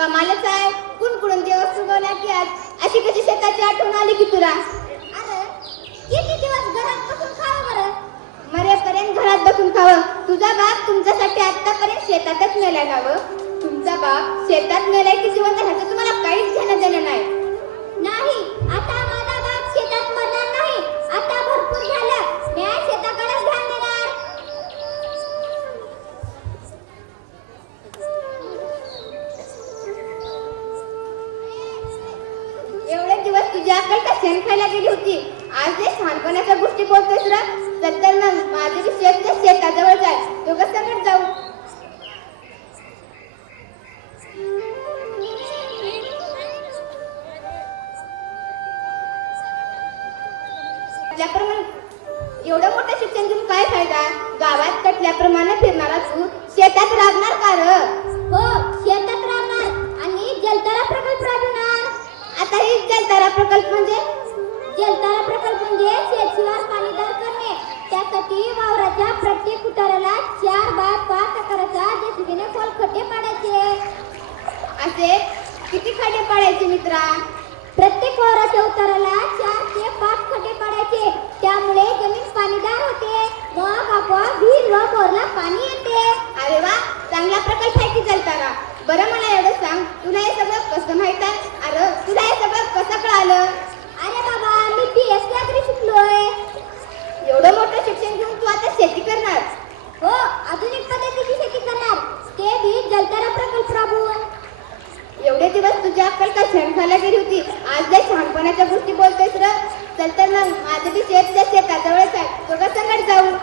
कमालच आहे. कुणकुणून दिवस सुगवला की आज अशी कशी शेताची आठवण आली की तुला? अरे किती दिवस घरात बसून खावं बरं? मरेपर्यंत घरात बसून खावं. तुझा बाप तुमच्यासाठी आतापर्यंत शेतातच मेला गावं. तुमचा बाप शेतात मेलाय की जिवंत ह्याचं तुम्हाला काहीच घेणं देणं नाही. नाही, आता माझा बाप शेतात मरणार नाही. आता भरपूर झालं, मी शेताकडेच ध्यान देणार. एवढे दिवस तुझी अक्कल का शेण खायला गेली होती? आज ते शहाणपणाच्या गोष्टी बोलतोयस र. तर मग माझे बी शेत त्या शेताजवळ जाय. दोघं संगत जाऊ. एवढं मोठं शिक्षण घेऊन काय फायदा? गावात कटल्याप्रमाणे फिरणारा तू शेतात राबणार का र? हो, शेतात राहणार आणि जलतारा प्रकल्प राबवणार. आता ही जलतारा प्रकल्प म्हणजे? जलतारा प्रकल्प म्हणजे शेतशिवार पाणीदार करणे. त्यासाठी वावराच्या प्रत्येक उताराला 4 बाय 5 आकाराचा जेसीबीने खोल खड्डे पाडायचे. असे किती खड्डे पाडायचे मित्रा? प्रत्येक वावराच्या उताराला 4 ते 5 खड्डे पाडायचे. त्यामुळे जमीन पाणीदार होते. मग आपोआप विहीर व बोरला पाणी येते. अरे वा, चांगला प्रकल्प आहे की जलतारा. बरं मला एवढं सांग, तुला हे सगळं कसं माहित आहे? अरे तुला हे सगळं कसं कळालं? अरे बाबा, मी BSc अग्री शिकलोय. एवढं मोठं शिक्षण घेऊन तू आता शेती करणार? हो, आधुनिक पद्धतीची शेती करणार, ते बी जलतारा प्रकल्प राबवून. एवढे दिवस तुझी अक्कल का शेण खायला गेली होती? आज लय शहाणपणाच्या गोष्टी बोलतोयस र. चल तर मग माझं बी शेत त्या शेताजवळच आहे. दोघं संगत जाऊ.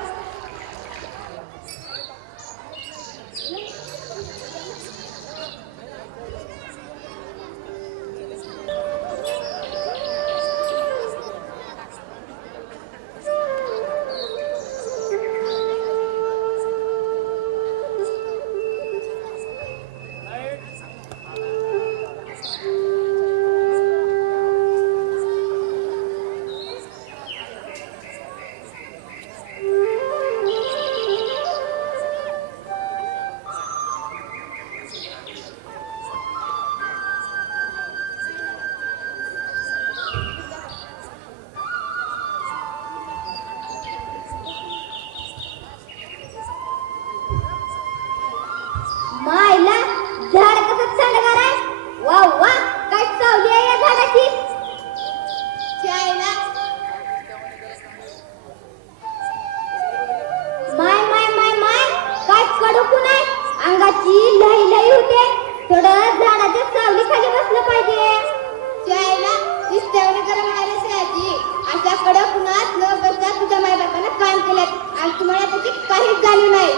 मायला झाड कसं थंडगार आहे. वा वा, काय सावली आहे या झाडाची. जायला माय माय माय माय, काय कडकून आहे. अंगाची लई लई होते. थोडं झाडाच्या सावली खाली बसलं पाहिजे. जायला दिसतेवणी करा म्हणाले सयाजी. अशा कडक उन्हात न बसता तुझ्या मायबापानं काम केल्यात आणि तुम्हाला त्याची काहीच जाणीव नाही.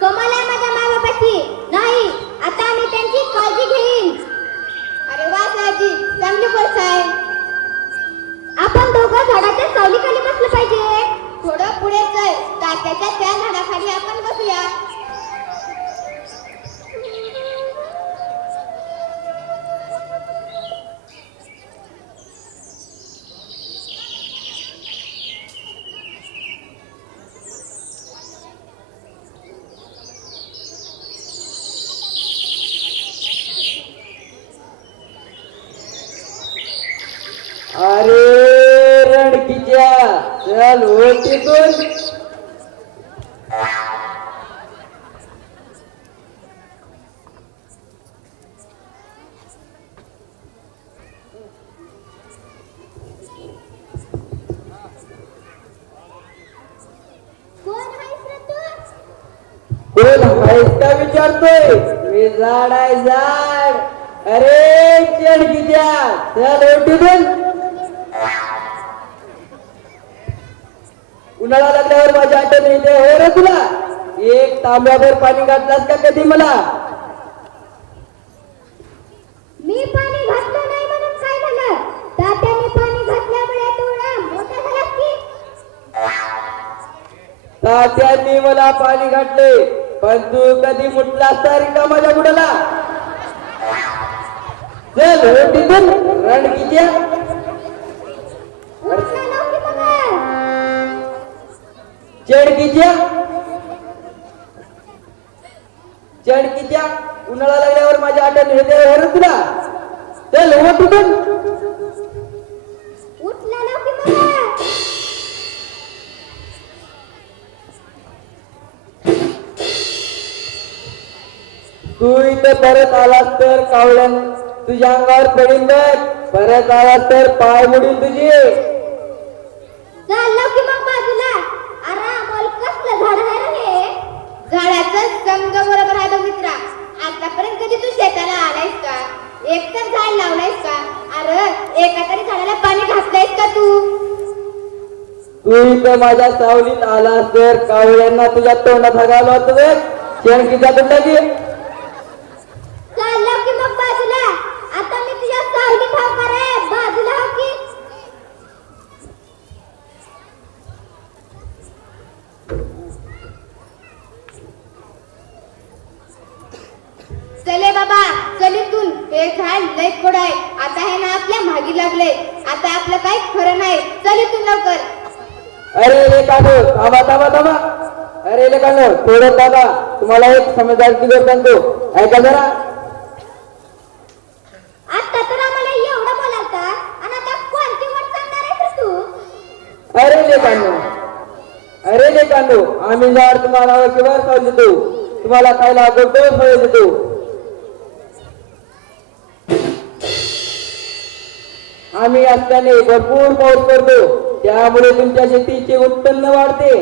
कमाल आहे माझ्या मायबापाची. नाही, आता मी त्यांची काळजी घेईन. अरे वा सयाजी, चांगली गोष्ट आहे. आपण दोघं झाडाच्या सावलीखाली बसलं पाहिजे. थोडं पुढे चल, तात्याच्या त्या झाडाखाली आपण बसूया. अरे रणकीच्या, चल होती कोण? कोण आहेस रे तू? कोण आहेस का विचारतोय? मी झाड आहे झाड. अरे रणकीच्या, चल होती कोण? उन्हाळा लागल्यावर माझी आठवण येते हो रे तुला. एक तांब्याभर पाणी घातलास का कधी मला? मी पाणी घातलं नाही म्हणून काय झालं? तात्याने पाणी घातल्यामुळे तू मोठा झालास की. तात्यांनी मला पाणी घातले, पण तू कधी मुटलास तर का माझ्या बुडाला? चल हो तिथून रणकीच्या. चढकीच्या चढकीच्या उन्हाळा लागल्यावर माझी आठवण येते हरत तुला. चल उठ उठून. उठला ना की मला. तू इथं परत आलास तर कावळ्यान तुझ्या अंगावर पडीन बघ. परत आलास तर पाय मोडीन तुझी. चाललो की मग बाजूला. अरे अमोल कसलं झाड आहे रे हे? झाडाचं संग बरोबर आहे बघ मित्रा. आतापर्यंत कधी तू शेताला आलायस का? एक तर झाड लावलायस का? अरे एका तरी झाडाला पाणी घातलंयस का तू? तू इथं माझ्या सावलीत आलास तर कावळ्यांना तुझ्या तोंडात हगावलं होतं बघ. शेणकीचा तुटला की. चाललो की मग बाजूला. आता मी तुझ्या सावलीत हाव का रे? बाजूला हो की. चले बाबा चल इथून. हे झाड लय खोड आहे. आता हे ना आपल्या मागी लागले. आता आपलं काही खरं नाही. चल इथून लवकर. अरे लेकानो थांबा थांबा थांबा. अरे लेकानो थोडं दादा तुम्हाला एक समजदारची गोष्ट सांगतो, ऐका जरा. आता तर आम्हाला एवढं बोलालता आणि आता कोणती वाट सांगणार आहेस तू? अरे लेकानो आम्ही झाड तुम्हाला वर्षभर फळ देतो. तुम्हाला खायला गोड फळ देतो. आम्ही असल्याने भरपूर पाऊस पडतो. त्यामुळे तुमच्या शेतीचे उत्पन्न वाढते.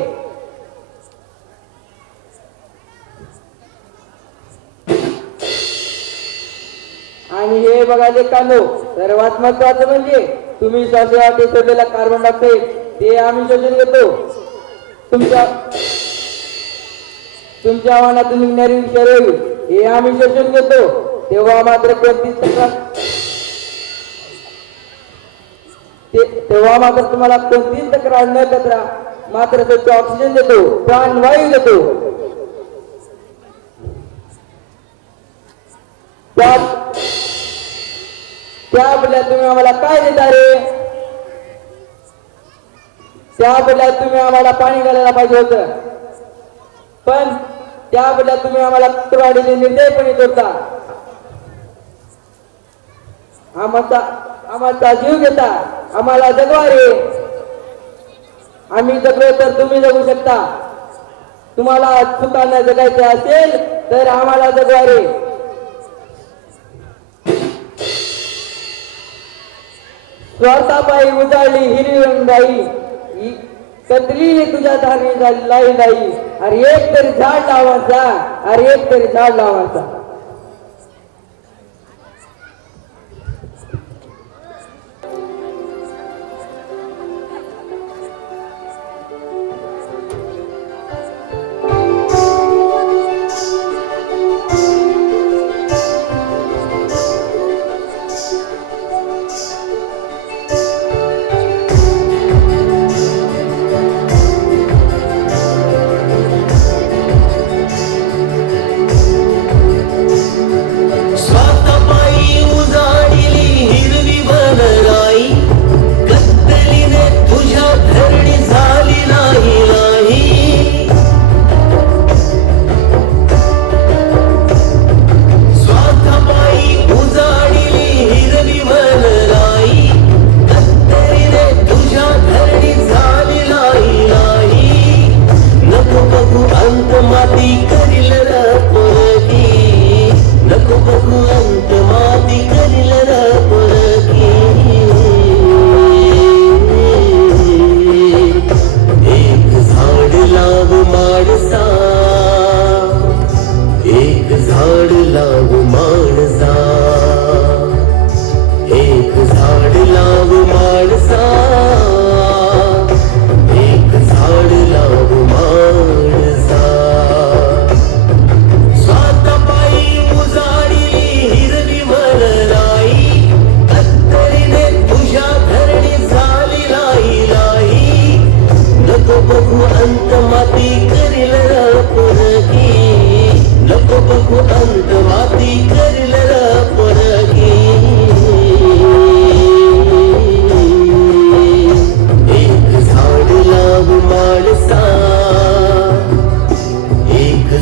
आणि हे बघा लेकानो सर्वात महत्वाचं म्हणजे तुम्ही श्वासासाठी सोडलेला कार्बन डायऑक्साईड ते आम्ही शोषून घेतो. तुमच्या वाहनातून निघणारी विषारी हे आम्ही शोषून घेतो. तेव्हा मात्र तुम्हाला कोणतीच तक्रार न करता मात्र स्वच्छ ऑक्सिजन देतो, प्राणवायू देतो. त्या बदल्यात तुम्ही आम्हाला काय देता रे? त्या बदल्यात तुम्ही आम्हाला पाणी घालायला पाहिजे होतं, पण त्या बदल्यात तुम्ही आम्हाला कुराडीने निर्दयपणे तोडता. आमचा जीव घेता. आम्हाला जगवा रे. आम्ही जगलो तर तुम्ही जगू शकता. तुम्हाला सुखानं जगायचं असेल तर आम्हाला जगवा रे. स्वार्थापायी उजाळली हिरवी रंगाई कदली तुझ्या धारणी लाई लाई. अरे एक तरी झाड लावायचा. अरे एक तरी झाड लावायचा.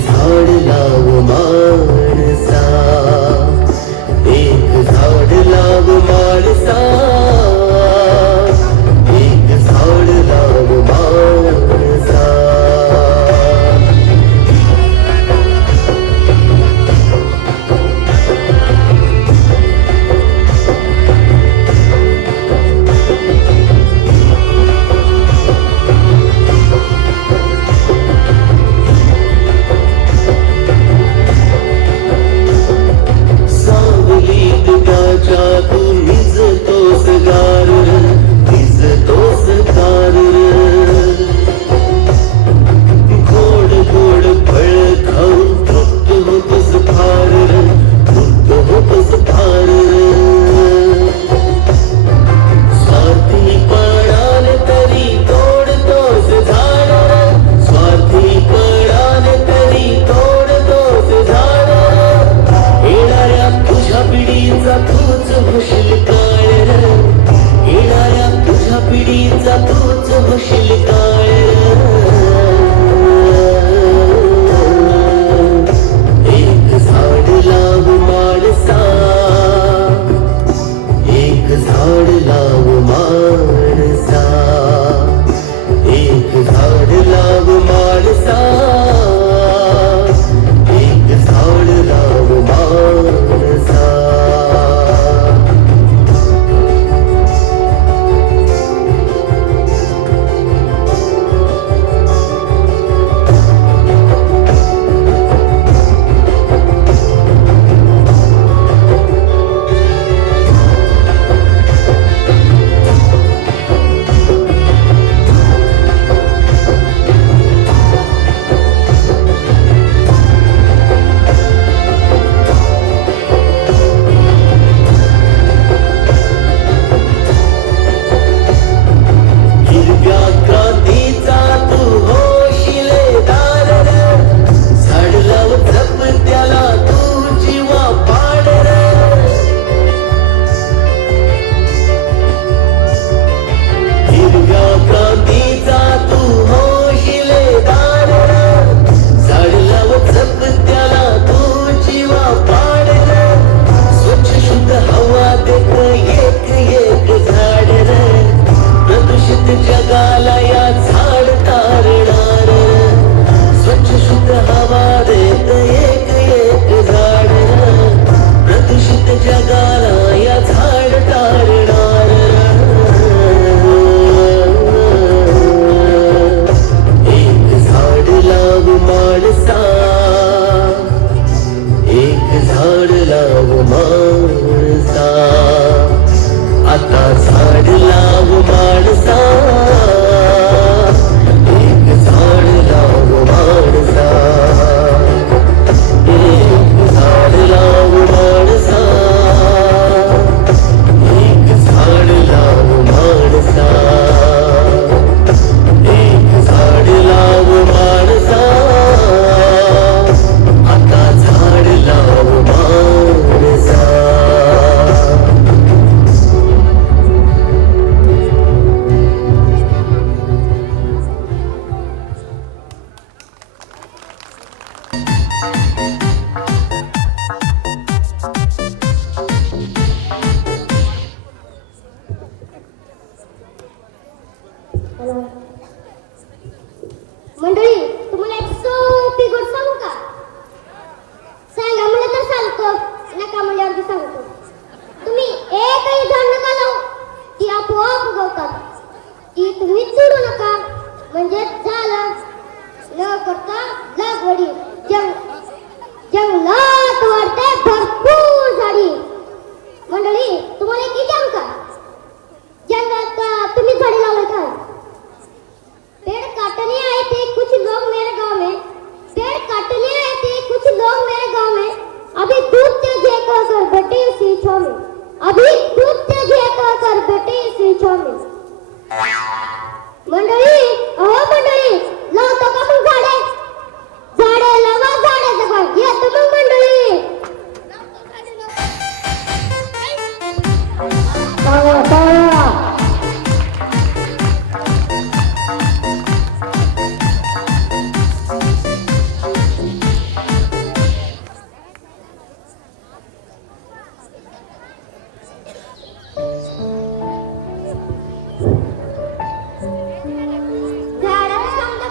झाड लाव माणसा. तूच होशील काळ एक झाड लाव माणसा एक झाड लाव माणसा एक झाड लाव माणसा एक झाड लाव माणसा हिरव्या क्रांतीचा तू होशिलेदार झाड लाव जप त्याला तू जीवा पाड हिरव्या क्रांतीचा तू होशिलेदार झाड लाव जप त्याला तू जीवा पाड स्वच्छ शुद्ध हवा देत एक एक झाड प्रदूषित जगाला या झाड तारणार स्वच्छ शुद्ध हवा देत एक एक झाड प्रदूषित जगाला या झाड तारणार एक झाड लाव माणसा एक झाड लाव माणसा आता झाड लाव माणसा एक झाड लाव माणसा एक झाड लाव माणसा एक झाड लाव माणसा एक झाड लाव माणसा आता झाड लाव माणसा मंडळी तुम्हाला एक सोपी गोष्ट सांगू का सांगा म्हणलं तर सांगतो नका म्हणल्यावर बी सांगतो तुम्ही एकही झाड नका लावू ती आपोआप उगवतात ती तुम्ही चुडू नका म्हणजे झालं न करता लागवडी जंगलात वाढते भरपूर झाडी मंडळी तुम्हाला किती सांगू का जंगलात तुम्ही झाडे लावले का पेड़ काटने आए थे कुछ लोग मेरे गांव में पेड़ काटने आए थे कुछ लोग मेरे गांव में अभी डूबते जेकर कर बैठे इसी छाव में अभी डूबते जेकर कर बैठे इसी छाव में मंडळी अहो मंडळी लावतो का मग झाडे लावा झाडे जगवा येतो मग मंडळी टाळ्या टाळ्या झाडाला चांगलं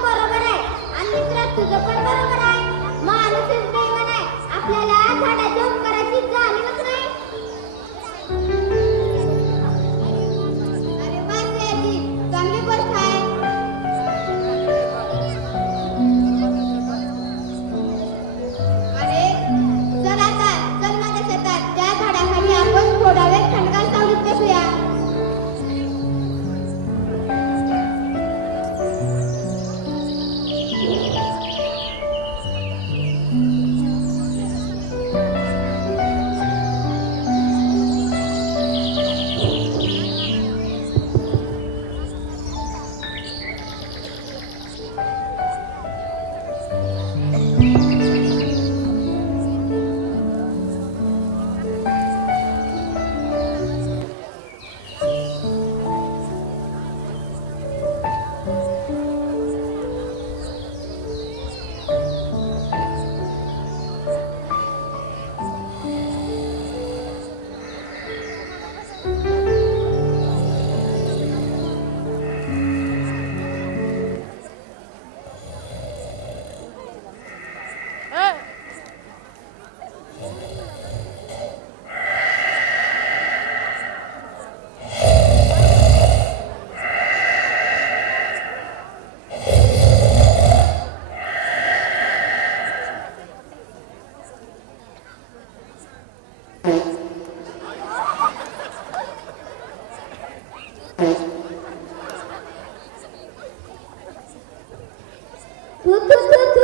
थू थू थू थू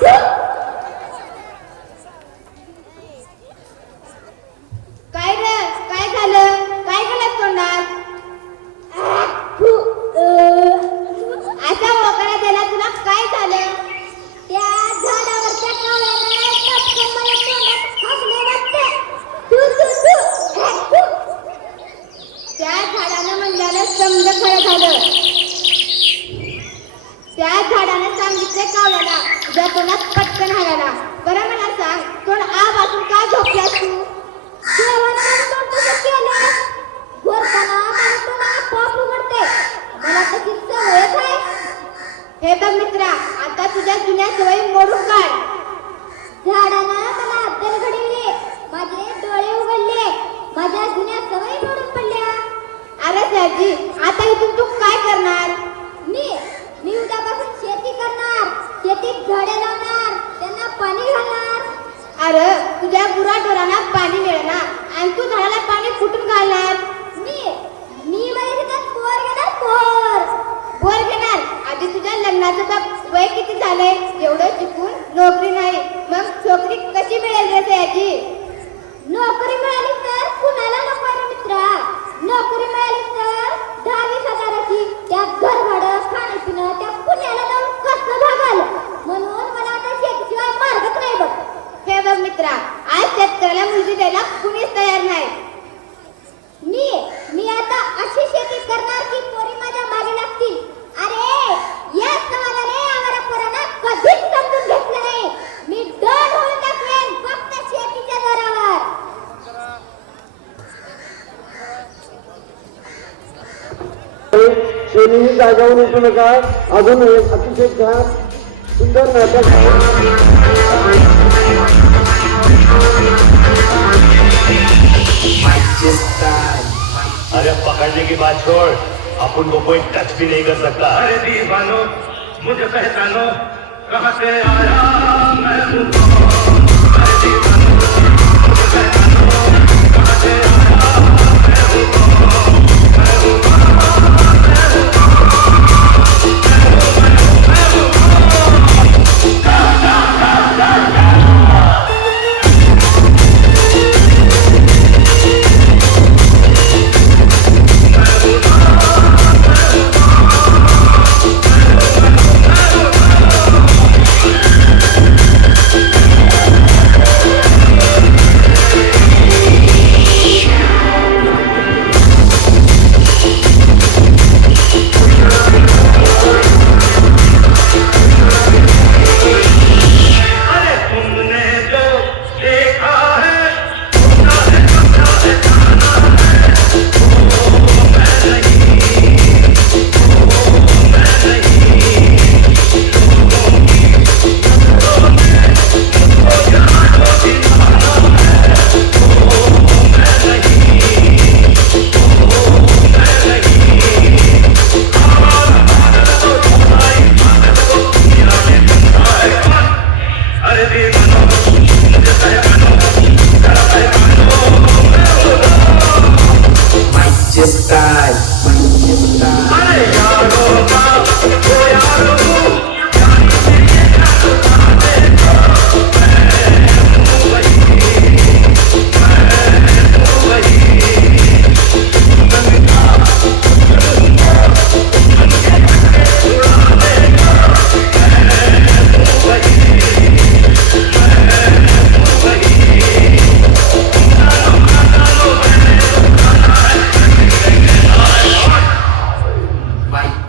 थू. काय रे काय झालं काय केलं तोंडात थू. असा मोकळा दिला तुला काय झालं त्या झाडावरच्या कावळ्याने टपकन माझ्या तोंडात हाकले वाटते. थू थू थू थू. त्या झाडानं म्हणल्याला समज खरं झालं त्या झाडानं सांगितले कावळ्याला तुझ्या तोंडात पटकन हागायला बरं मला सांग तोंड आ वाचून का झोपल्यास तू देवानं तोंड तुझं केलं. घोरताना माझं तोंड आपोआप उघडते. मला तशी सवयच आहे. हे बघ मित्रा आता तुझ्या जुन्या सवयी मोडून काढ झाडानं मला अद्दल घडवली. माझे डोळे उघडले. माझ्या जुन्या सवयी मोडून पडल्या. अरे सयाजी आता इथून तू काय करणार मी उद्यापासून शेती करणार. शेतीत झाडे लावणार. त्यांना पाणी घालणार. अरे तुझ्या गुराढोरांना पाणी मिळणार आणि तू झाडाला पाणी कुठून घालणार मी माझ्या शेतात बोर घेणार. बोर घेणार आधी तुझ्या लग्नाचं बघ वय किती झालंय एवढं शिकून नोकरी नाही मग नोकरी कशी मिळेल रे सयाजी नोकरी मिळाली तर कुणाला नको रे मित्रा. नोकरी मिळाली तर 10,000-20,000ची त्यात घर भाडं खाणं पिणं त्या पुण्याला जाऊन कसं भागाल. म्हणून मला आता शेतीशिवाय मार्गच नाही बघ. हे बघ मित्रा आज शेतकऱ्याला मुलगी द्यायला कुणीच तयार नाही मी आता अशी शेती करणार की पोरी माझ्या मागे लागतील. अरे या समाजाने आम्हाला पोरांना कधीच समजून घेतलं नाही. मी डोळ होऊन टाकवेन फक्त शेतीच्या जोरावर. कोणीही जागावून उठू नका. अजून एक अतिशय छान सुंदर नाटक अरे पकड़ने की बात छोड़ अपन को कोई टच भी नहीं कर सकता अरे दीवानो मुझे पहचानो कहाँ से आया मैं हूँ कौन? अरे दीवानो मुझे पहचानो कहाँ से आया मैं हूँ कौन? मैं हूँ कौन? मैं हूँ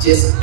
Just